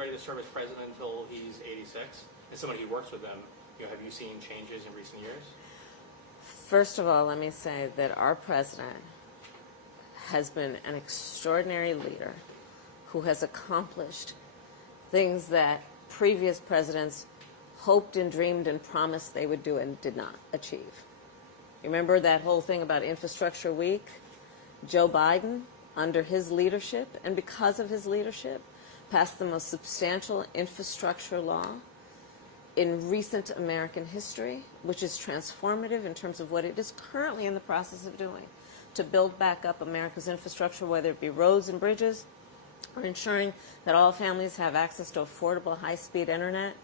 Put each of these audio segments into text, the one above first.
ready to serve as president until he's 86? As someone who works with them, have you seen changes in recent years? First of all, let me say that our president has been an extraordinary leader who has accomplished things that previous presidents hoped and dreamed and promised they would do and did not achieve. Remember that whole thing about Infrastructure Week? Joe Biden, under his leadership and because of his leadership, passed the most substantial infrastructure law in recent American history, which is transformative in terms of what it is currently in the process of doing to build back up America's infrastructure, whether it be roads and bridges, or ensuring that all families have access to affordable high-speed internet,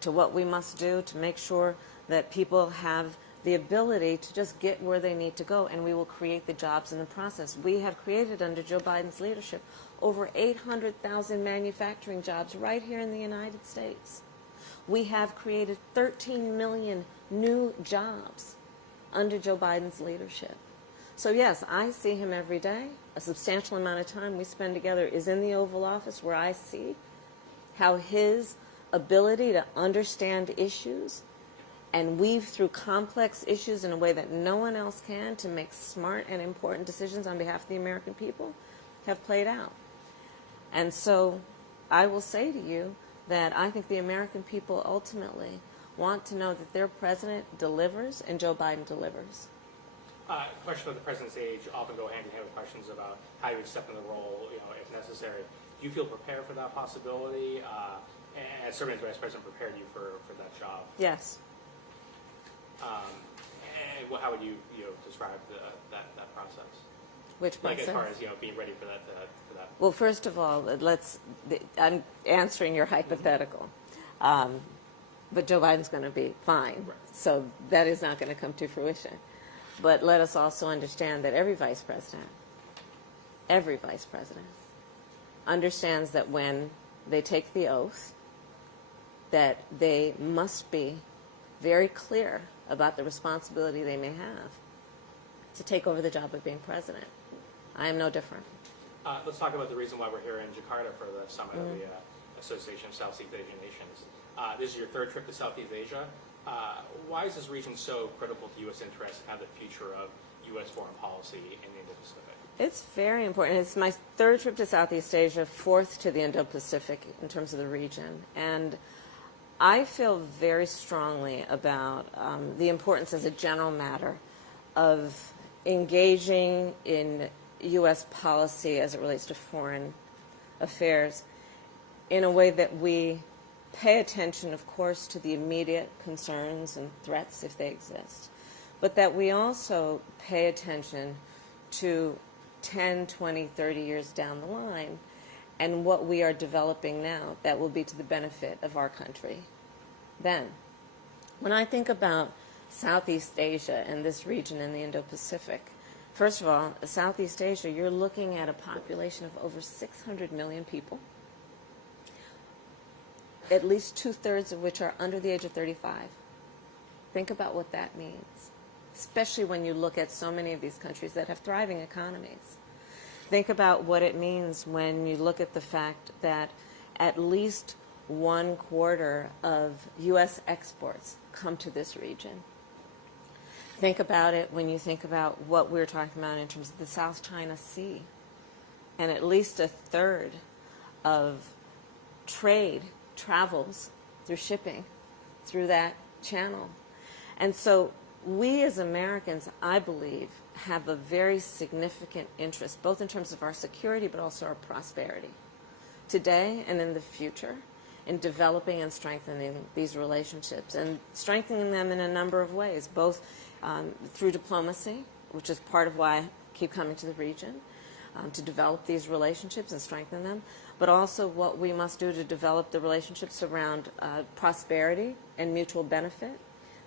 to what we must do to make sure that people have the ability to just get where they need to go, and we will create the jobs in the process. We have created, under Joe Biden's leadership, over 800,000 manufacturing jobs right here in the United States. We have created 13 million new jobs under Joe Biden's leadership. So yes, I see him every day. A substantial amount of time we spend together is in the Oval Office, where I see how his ability to understand issues and weave through complex issues in a way that no one else can to make smart and important decisions on behalf of the American people have played out. And so I will say to you that I think the American people ultimately want to know that their president delivers and Joe Biden delivers. Questions about the president's age often go hand in hand with questions about how you would step in the role, if necessary. Do you feel prepared for that possibility? And serving as vice president prepared you for that job? Yes. And how would you describe that process? Which process? Like as far as being ready for that. Well, first of all, I'm answering your hypothetical, but Joe Biden's going to be fine, right. So that is not going to come to fruition. But let us also understand that every vice president understands that when they take the oath, that they must be very clear about the responsibility they may have to take over the job of being president. I am no different. Let's talk about the reason why we're here in Jakarta for the summit of the Association of Southeast Asian Nations. This is your third trip to Southeast Asia. Why is this region so critical to U.S. interests and the future of U.S. foreign policy in the Indo-Pacific? It's very important. It's my third trip to Southeast Asia, fourth to the Indo-Pacific in terms of the region. And I feel very strongly about the importance as a general matter of engaging in U.S. policy as it relates to foreign affairs in a way that we pay attention, of course, to the immediate concerns and threats if they exist, but that we also pay attention to 10, 20, 30 years down the line and what we are developing now that will be to the benefit of our country then. When I think about Southeast Asia and this region in the Indo-Pacific, first of all, Southeast Asia, you're looking at a population of over 600 million people, at least 2/3 of which are under the age of 35. Think about what that means, especially when you look at so many of these countries that have thriving economies. Think about what it means when you look at the fact that at least 1/4 of U.S. exports come to this region. Think about it when you think about what we're talking about in terms of the South China Sea, and at least 1/3 of trade travels through shipping through that channel. And so we as Americans, I believe, have a very significant interest, both in terms of our security but also our prosperity, today and in the future, in developing and strengthening these relationships, and strengthening them in a number of ways, both through diplomacy, which is part of why I keep coming to the region, to develop these relationships and strengthen them, but also what we must do to develop the relationships around prosperity and mutual benefit.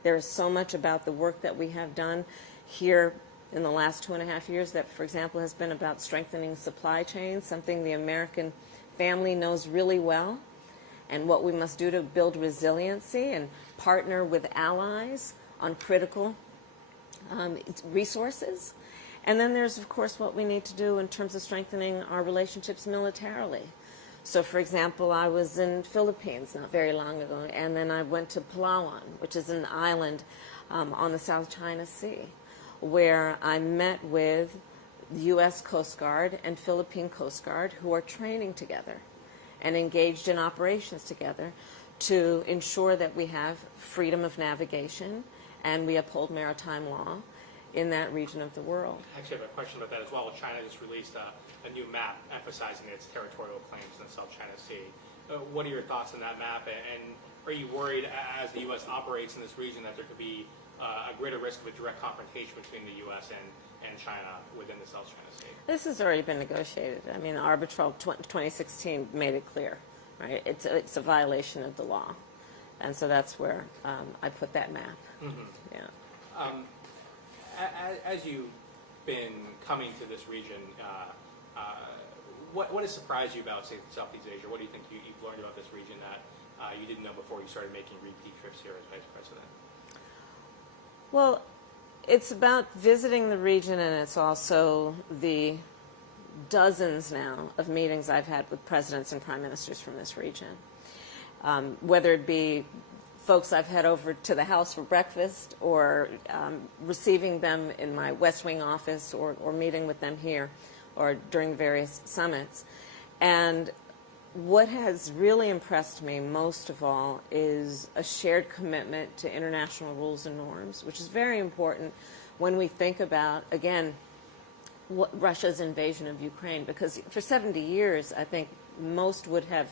There is so much about the work that we have done here in the last 2.5 years that, for example, has been about strengthening supply chains, something the American family knows really well, and what we must do to build resiliency and partner with allies on critical resources. And then there's, of course, what we need to do in terms of strengthening our relationships militarily So, for example, I was in Philippines not very long ago, and then I went to Palawan, which is an island on the South China Sea, where I met with the U.S. Coast Guard and Philippine Coast Guard, who are training together and engaged in operations together to ensure that we have freedom of navigation and we uphold maritime law in that region of the world. Actually, I have a question about that as well. China just released a new map emphasizing its territorial claims in the South China Sea. What are your thoughts on that map? And are you worried, as the U.S. operates in this region, that there could be a greater risk of a direct confrontation between the U.S. and China within the South China Sea? This has already been negotiated. I mean, Arbitral 2016 made it clear, right? It's a violation of the law. And so that's where I put that map. Mm-hmm. Yeah. As you've been coming to this region, what has surprised you about, say, Southeast Asia? What do you think you've learned about this region that you didn't know before you started making repeat trips here as Vice President? Well, it's about visiting the region, and it's also the dozens now of meetings I've had with presidents and prime ministers from this region. Whether it be folks I've had over to the house for breakfast, or receiving them in my West Wing office, or meeting with them here, or during various summits. And what has really impressed me most of all is a shared commitment to international rules and norms, which is very important when we think about, again, Russia's invasion of Ukraine, because for 70 years, I think most would have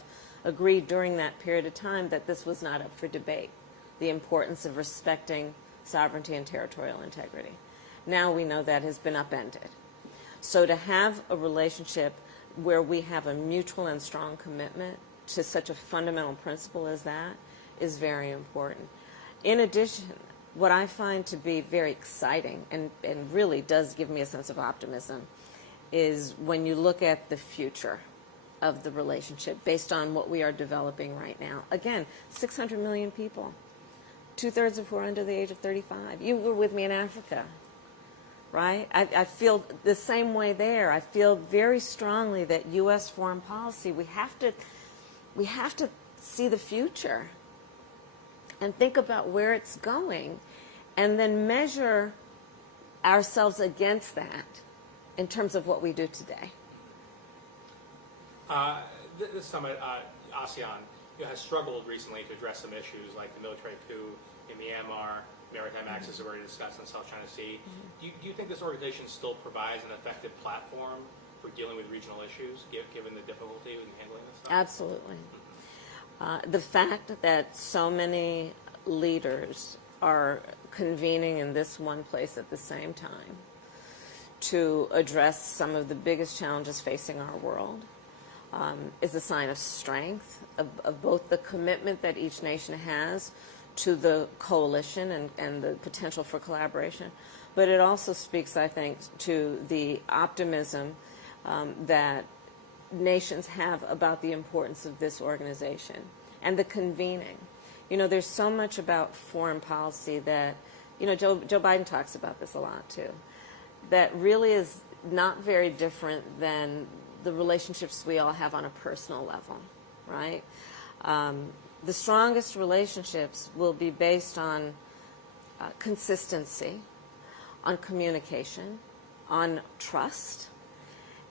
agreed during that period of time that this was not up for debate, the importance of respecting sovereignty and territorial integrity. Now we know that has been upended. So to have a relationship where we have a mutual and strong commitment to such a fundamental principle as that is very important. In addition, what I find to be very exciting and really does give me a sense of optimism is when you look at the future of the relationship based on what we are developing right now. Again, 600 million people, 2/3 of who are under the age of 35. You were with me in Africa, right? I feel the same way there. I feel very strongly that U.S. foreign policy, we have to see the future and think about where it's going and then measure ourselves against that in terms of what we do today. This summit, ASEAN, has struggled recently to address some issues like the military coup in Myanmar, maritime access that we already discussed in the South China Sea. Do you think this organization still provides an effective platform for dealing with regional issues, given the difficulty in handling this stuff? Absolutely. The fact that so many leaders are convening in this one place at the same time to address some of the biggest challenges facing our world is a sign of strength, of both the commitment that each nation has to the coalition and the potential for collaboration, but it also speaks, I think, to the optimism that nations have about the importance of this organization and the convening. You know, there's so much about foreign policy that, you know, Joe Biden talks about this a lot too, that really is not very different than the relationships we all have on a personal level, right? The strongest relationships will be based on consistency, on communication, on trust,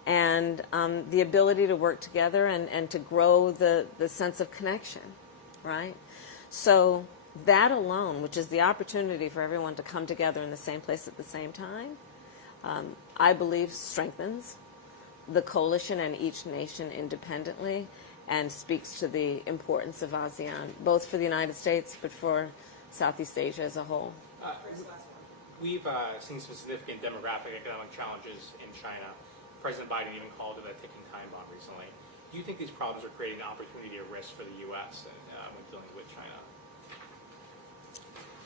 and the ability to work together and to grow the sense of connection, right? So that alone, which is the opportunity for everyone to come together in the same place at the same time, I believe strengthens the coalition and each nation independently and speaks to the importance of ASEAN, both for the United States but for Southeast Asia as a whole. We've seen some significant demographic economic challenges in China. President Biden even called it a ticking time bomb recently. Do you think these problems are creating an opportunity or risk for the U.S. When dealing with China?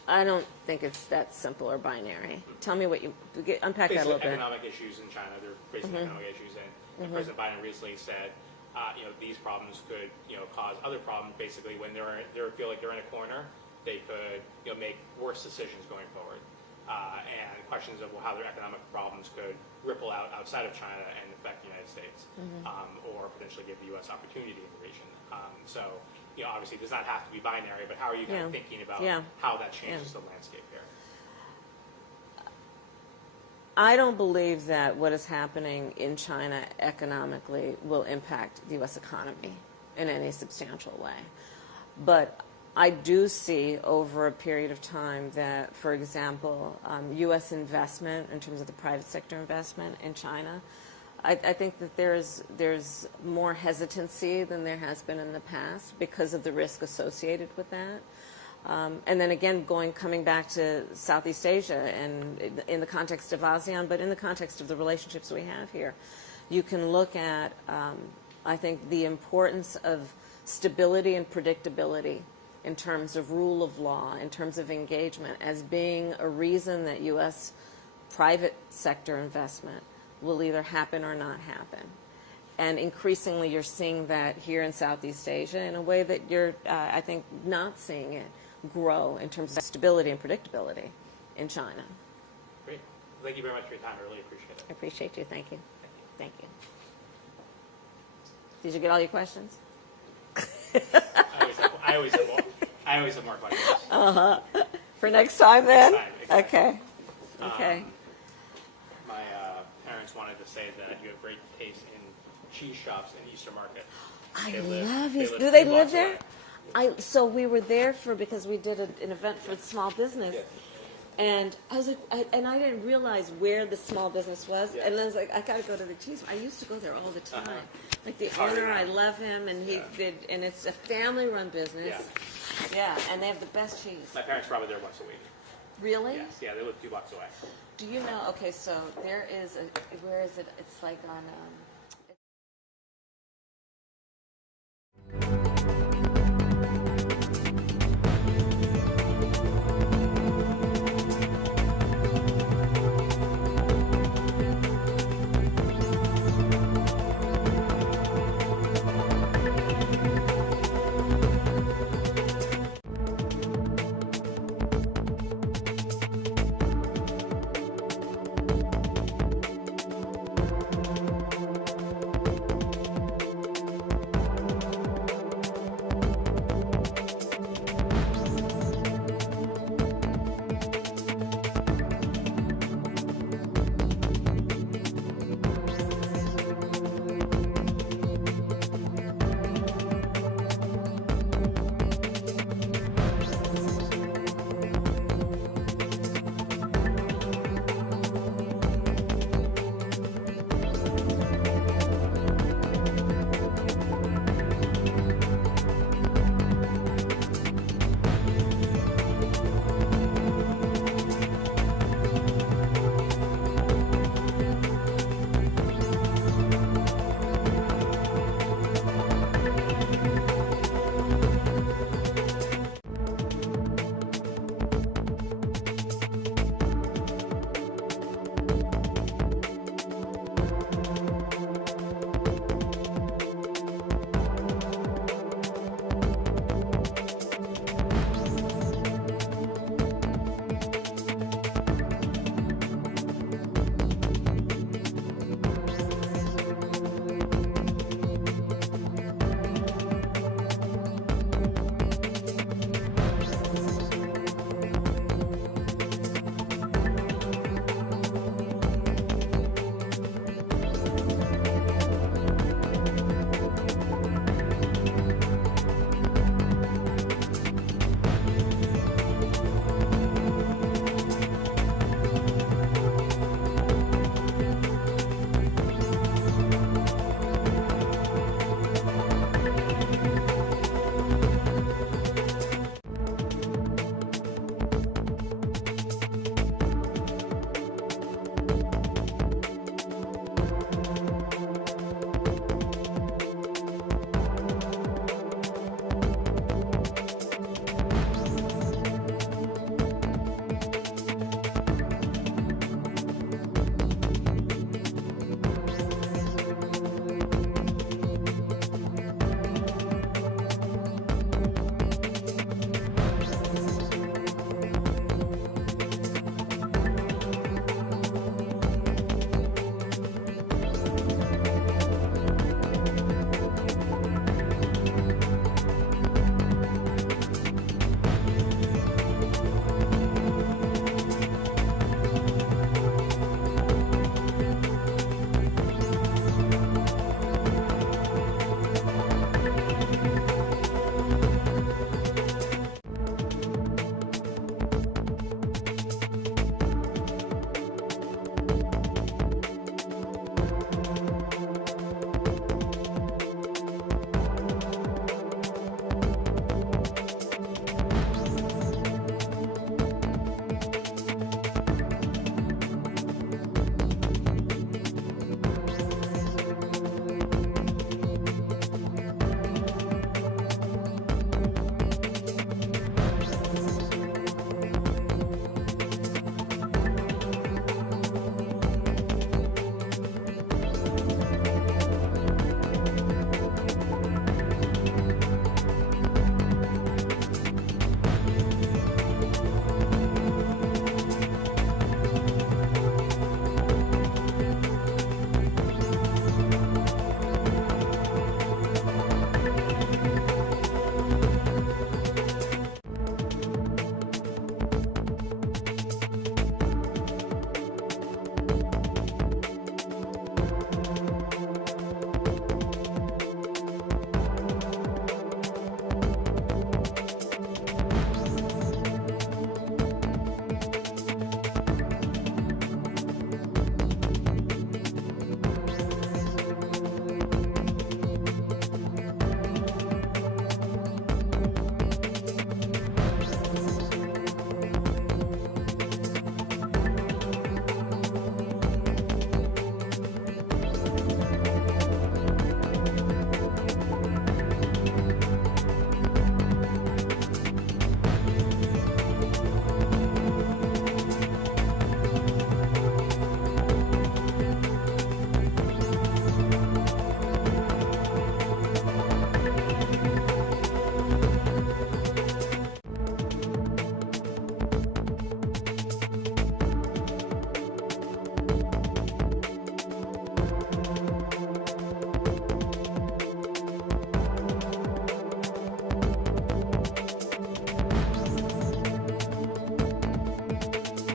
I don't think it's that simple or binary. Tell me what you unpack that a little bit. Economic issues in China. They're facing economic issues, and President Biden recently said, these problems could, cause other problems. Basically, when they feel like they're in a corner, they could, make worse decisions going forward. and questions of how their economic problems could ripple outside of China and affect the United States, or potentially give the U.S. opportunity in the region. So, obviously, it does not have to be binary, but how are you kind of thinking about how that changes the landscape here? I don't believe that what is happening in China economically will impact the U.S. economy in any substantial way. But I do see over a period of time that, for example, U.S. investment in terms of the private sector investment in China, I think that there's more hesitancy than there has been in the past because of the risk associated with that. And then again, coming back to Southeast Asia and in the context of ASEAN, but in the context of the relationships we have here, you can look at, I think, the importance of stability and predictability in terms of rule of law, in terms of engagement, as being a reason that U.S. private sector investment will either happen or not happen. And increasingly, you're seeing that here in Southeast Asia in a way that you're, I think, not seeing it grow in terms of stability and predictability in China. Great. Thank you very much for your time. I really appreciate it. I appreciate you. Thank you. Thank you. Did you get all your questions? I always have more questions. For next time, then? Next time, exactly. Okay. Okay. My parents wanted to say that you have great taste in cheese shops in Eastern Market. I love it. Do they live there? So we were there because we did an event for small business. Yeah. And I was like, and I didn't realize where the small business was. Yeah. And I was like, I got to go to the cheese. I used to go there all the time. Like the Sorry, owner, no. I love him, and he did, and it's a family-run business. Yeah, and they have the best cheese. My parents probably there once a week. Really? Yes, yeah, they live 2 blocks away. Do you know? Okay, so there is where is it? It's like on.